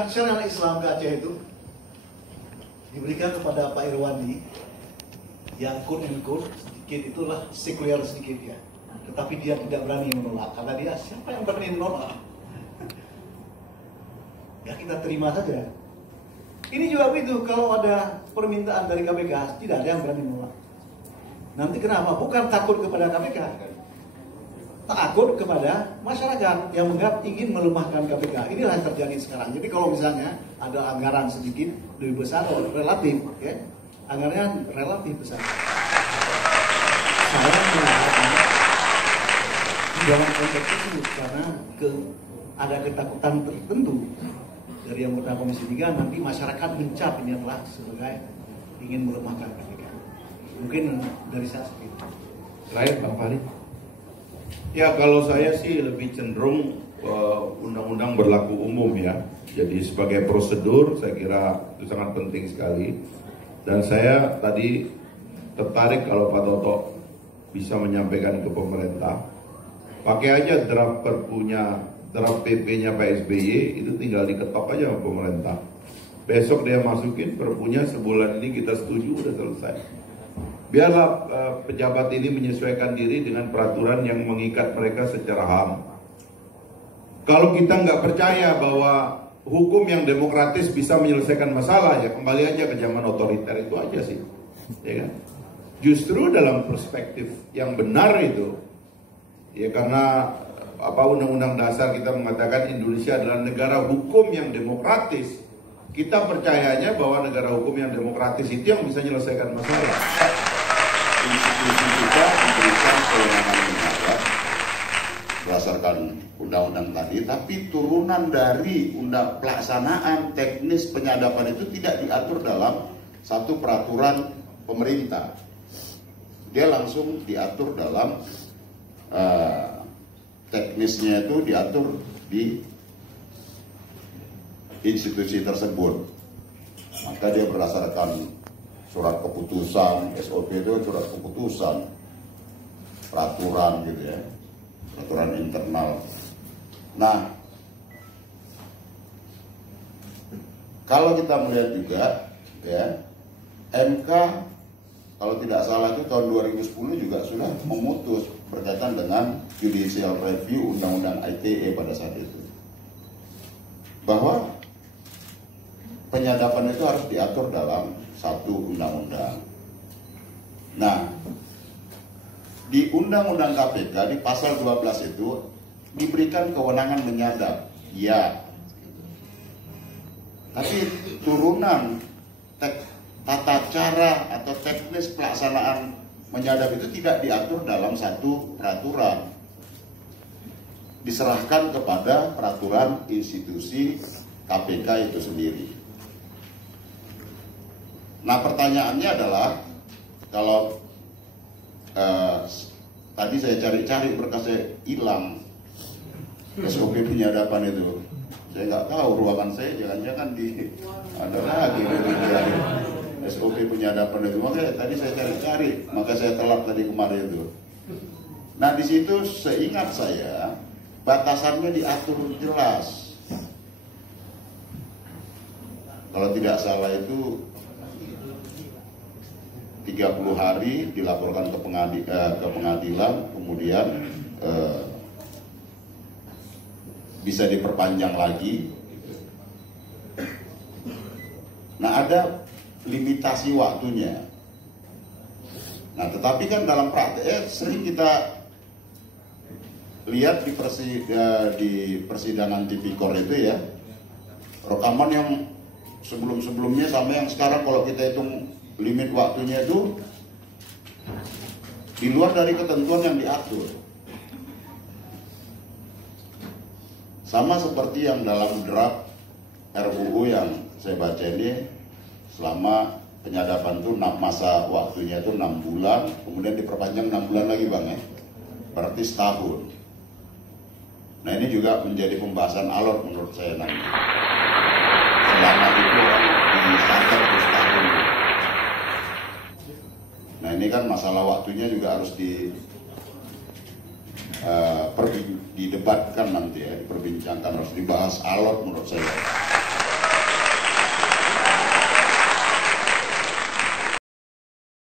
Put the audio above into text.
pemerintahan syariah Islam ke Aceh itu diberikan kepada Pak Irwandi yang quote sedikit itulah sekuler sedikit ya. Tetapi dia tidak berani menolak karena dia siapa yang berani menolak? Ya kita terima saja. Ini juga begitu, kalau ada permintaan dari KPK tidak ada yang berani menolak. Nanti kenapa? Bukan takut kepada KPK, takut kepada masyarakat yang menganggap ingin melemahkan KPK. Inilah yang terjadi sekarang. Jadi kalau misalnya ada anggaran sedikit lebih besar, relatif, ya, anggarannya relatif besar. Saya melihatnya di dalam konteks itu karena ada ketakutan tertentu dari anggota Komisi 3 nanti masyarakat mencap ini adalah sebagai ingin melemahkan KPK. Mungkin dari saya seperti itu. Terakhir Bang Fahri. Ya, kalau saya sih lebih cenderung undang-undang berlaku umum ya. Jadi sebagai prosedur saya kira itu sangat penting sekali. Dan saya tadi tertarik kalau Pak Toto bisa menyampaikan ke pemerintah, pakai aja draft PP-nya Pak SBY, itu tinggal diketok aja sama pemerintah. Besok dia masukin perpunya, sebulan ini kita setuju, udah selesai. Biarlah pejabat ini menyesuaikan diri dengan peraturan yang mengikat mereka secara HAM. Kalau kita nggak percaya bahwa hukum yang demokratis bisa menyelesaikan masalah, ya kembali aja ke zaman otoriter itu aja sih, ya kan? Justru dalam perspektif yang benar itu, ya karena Undang-Undang Dasar kita mengatakan Indonesia adalah negara hukum yang demokratis. Kita percayanya bahwa negara hukum yang demokratis itu yang bisa menyelesaikan masalah. Institusi kita memberikan kewenangan negara berdasarkan undang-undang tadi, tapi turunan dari pelaksanaan teknis penyadapan itu tidak diatur dalam satu peraturan pemerintah. Dia langsung diatur dalam teknisnya itu diatur di institusi tersebut. Maka dia berdasarkan surat keputusan, SOP itu surat keputusan, peraturan gitu ya, peraturan internal. Nah, kalau kita melihat juga ya, MK kalau tidak salah itu tahun 2010 juga sudah memutus berkaitan dengan judicial review undang-undang ITE pada saat itu, bahwa penyadapan itu harus diatur dalam satu undang-undang. Nah, di undang-undang KPK di pasal 12 itu diberikan kewenangan menyadap, ya. Tapi turunan tata cara atau teknis pelaksanaan menyadap itu tidak diatur dalam satu peraturan. Diserahkan kepada peraturan institusi KPK itu sendiri. Nah, pertanyaannya adalah, kalau tadi saya cari-cari berkasnya hilang SOP penyadapan itu. Saya nggak tahu ruangan saya, jangan-jangan ada lagi SOP penyadapan itu. Makanya tadi saya cari-cari, maka saya telat tadi kemarin itu. Nah, di situ seingat saya batasannya diatur jelas. Kalau tidak salah itu 30 hari dilaporkan ke pengadilan, kemudian bisa diperpanjang lagi. Nah, ada limitasi waktunya. Nah, tetapi kan dalam praktek sering kita lihat di persidangan tipikor itu ya, rekaman yang sebelum-sebelumnya sama yang sekarang, kalau kita hitung limit waktunya itu di luar dari ketentuan yang diatur. Sama seperti yang dalam draft RUU yang saya baca ini, selama penyadapan itu masa waktunya itu 6 bulan, kemudian diperpanjang 6 bulan lagi Bang ya, berarti setahun. Nah, ini juga menjadi pembahasan alot menurut saya nanti. Selama itu disadap setahun. Nah, ini kan masalah waktunya juga harus didebatkan nanti ya, diperbincangkan, harus dibahas alot menurut saya.